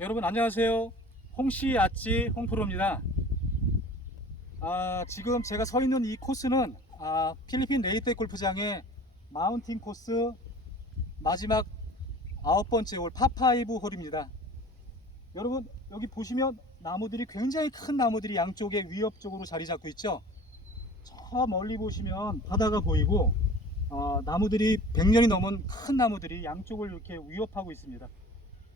여러분 안녕하세요. 홍씨 아찌 홍프로입니다. 아, 지금 제가 서 있는 이 코스는 아, 필리핀 레이테 골프장의 마운틴 코스 마지막 아홉 번째 홀 파파이브 홀입니다. 여러분 여기 보시면 나무들이 굉장히 큰 나무들이 양쪽에 위협 쪽으로 자리 잡고 있죠. 저 멀리 보시면 바다가 보이고 어, 나무들이 100년이 넘은 큰 나무들이 양쪽을 이렇게 위협하고 있습니다.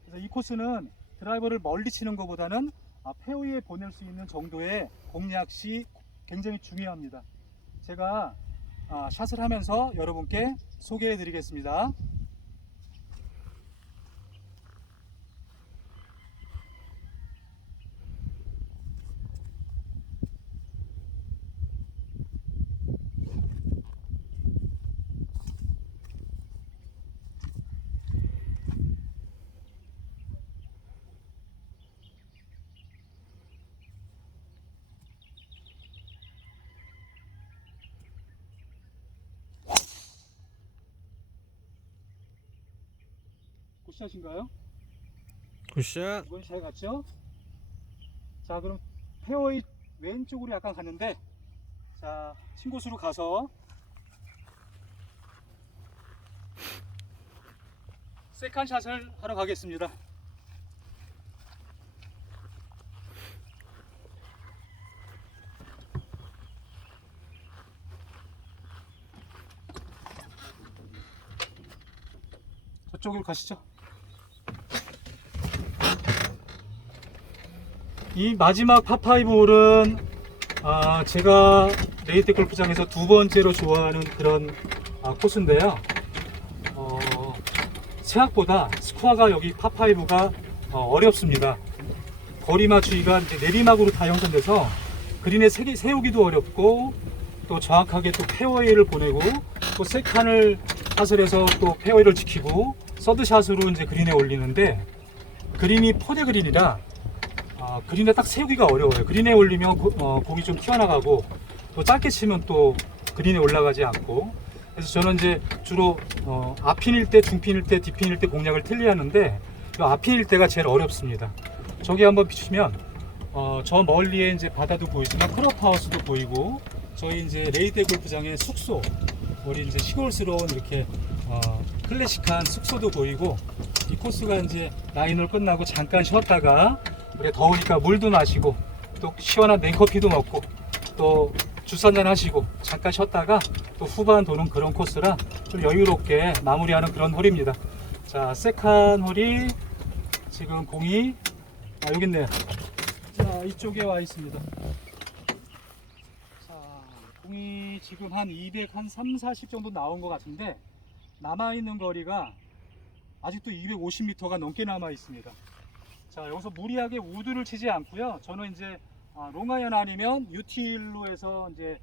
그래서 이 코스는 드라이버를 멀리 치는 것보다는 아, 페어위에 보낼 수 있는 정도의 공략시 굉장히 중요합니다. 제가 아, 샷을 하면서 여러분께 소개해 드리겠습니다. 굿샷인가요? 굿샷 이건 잘 갔죠? 자 그럼 페어웨이 왼쪽으로 약간 갔는데 자 친곳으로 가서 세컨샷을 하러 가겠습니다 저쪽으로 가시죠 이 마지막 파파이브 홀은 아, 제가 레이트 골프장에서 두 번째로 좋아하는 그런 아, 코스인데요. 어, 생각보다 스코어가 여기 파파이브가 어, 렵습니다 거리 맞추기가 이제 내리막으로 다 형성돼서 그린에 세, 세우기도 어렵고 또 정확하게 또 페어웨이를 보내고 또 세칸을 샷을 해서 또 페어웨이를 지키고 서드샷으로 이제 그린에 올리는데 그린이 포대 그린이라 아, 그린에 딱 세우기가 어려워요. 그린에 올리면 고, 어, 공이 좀 튀어나가고 또 짧게 치면 또 그린에 올라가지 않고 그래서 저는 이제 주로 어, 앞핀일 때, 중핀일 때, 뒷핀일 때 공략을 틀리하는데 이 앞핀일 때가 제일 어렵습니다. 저기 한번 비추면 어, 저 멀리에 이제 바다도 보이지만 클럽하우스도 보이고 저희 이제 레이데 골프장의 숙소 우리 이제 시골스러운 이렇게 어, 클래식한 숙소도 보이고 이 코스가 이제 라인을 끝나고 잠깐 쉬었다가 그래 더우니까 물도 마시고 또 시원한 냉커피도 먹고 또 주스 한잔 하시고 잠깐 쉬었다가 또 후반 도는 그런 코스라 좀 여유롭게 마무리하는 그런 홀입니다. 자 세컨 홀이 지금 공이 아 여기 있네요. 자 이쪽에 와 있습니다. 자 공이 지금 한 200, 한 3, 40 정도 나온 것 같은데 남아 있는 거리가 아직도 250m가 넘게 남아 있습니다. 자 여기서 무리하게 우드를 치지 않고요. 저는 이제 아, 롱아이언 아니면 유틸로 해서 이제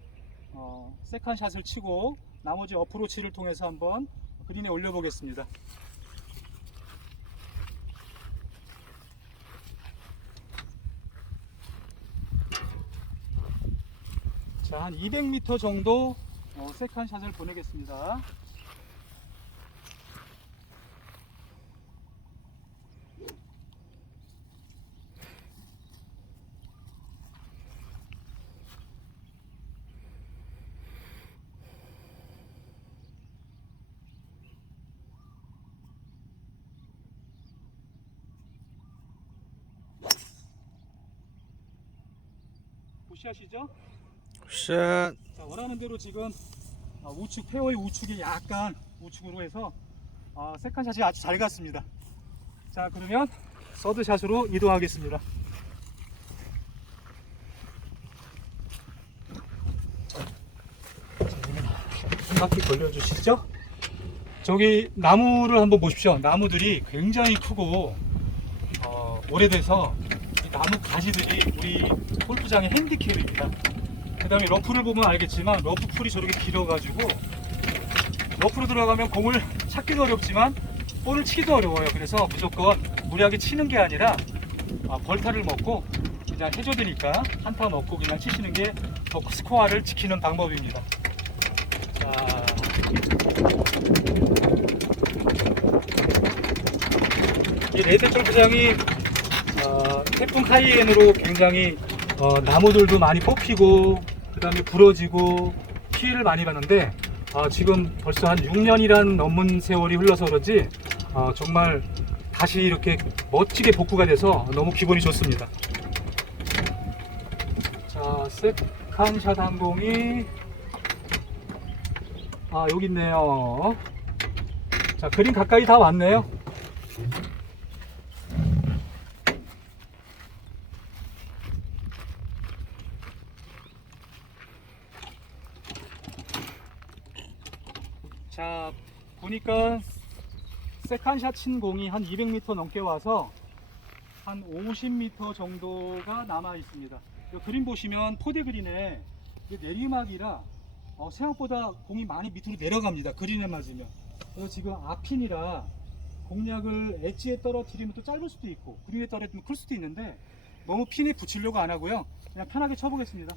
어, 세컨 샷을 치고 나머지 어프로치를 통해서 한번 그린에 올려보겠습니다. 자, 한 200m 정도 어, 세컨 샷을 보내겠습니다. 보시하시죠? 굿샷 자, 원하는 대로 지금 아, 우측 페어의 우측이 약간 우측으로 해서 아, 세컨샷이 아주 잘 갔습니다. 자 그러면 서드샷으로 이동하겠습니다. 한 바퀴 돌려주시죠. 저기 나무를 한번 보십시오. 나무들이 굉장히 크고 어, 오래돼서 이 나무 가지들이 우리 골프장의 핸디캡입니다. 그 다음에 러프를 보면 알겠지만 러프 풀이 저렇게 길어가지고 러프로 들어가면 공을 찾기도 어렵지만 볼을 치기도 어려워요. 그래서 무조건 무리하게 치는 게 아니라 아, 벌타를 먹고 그냥 해줘되니까 한타 먹고 그냥 치시는 게 더 스코어를 지키는 방법입니다. 자, 이 레드 골프장이 태풍 하이엔으로 굉장히 어, 나무들도 많이 뽑히고 그 다음에 부러지고 피해를 많이 봤는데 아, 지금 벌써 한 6년이란 넘은 세월이 흘러서 그런지 아, 정말 다시 이렇게 멋지게 복구가 돼서 너무 기분이 좋습니다. 자, 세컨샷 항공이 아 여기 있네요. 자, 그림 가까이 다 왔네요. 자, 보니까 세컨샷 친 공이 한 200m 넘게 와서 한 50m 정도가 남아 있습니다. 이 그림 보시면 포대 그린에 내리막이라 어, 생각보다 공이 많이 밑으로 내려갑니다. 그린에 맞으면. 그래서 지금 앞핀이라 공략을 엣지에 떨어뜨리면 또 짧을 수도 있고 그린에 떨어뜨리면 클 수도 있는데 너무 핀에 붙이려고 안 하고요. 그냥 편하게 쳐보겠습니다.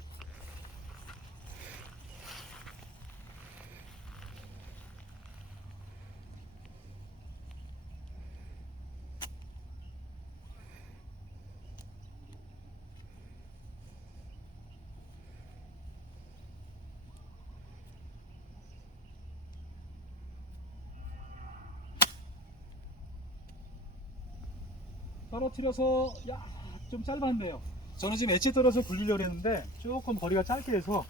떨어뜨려서 야 좀 짧았네요. 저는 지금 엣지 떨어서 굴리려고 했는데 조금 거리가 짧게 해서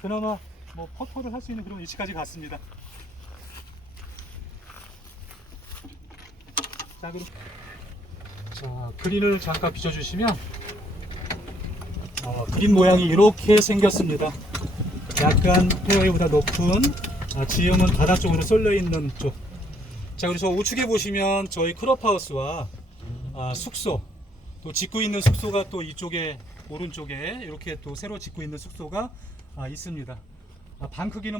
그나마 뭐 퍼터를 할 수 있는 그런 위치까지 갔습니다. 자 그럼 자 그린을 잠깐 비춰주시면 어, 그린 모양이 이렇게 생겼습니다. 약간 페어웨이보다 높은 아, 지형은 바다 쪽으로 쏠려 있는 쪽. 자 그래서 우측에 보시면 저희 크롭하우스와 아, 숙소 또 짓고 있는 숙소가 또 이쪽에 오른쪽에 이렇게 또 새로 짓고 있는 숙소가 아, 있습니다. 아, 방 크기는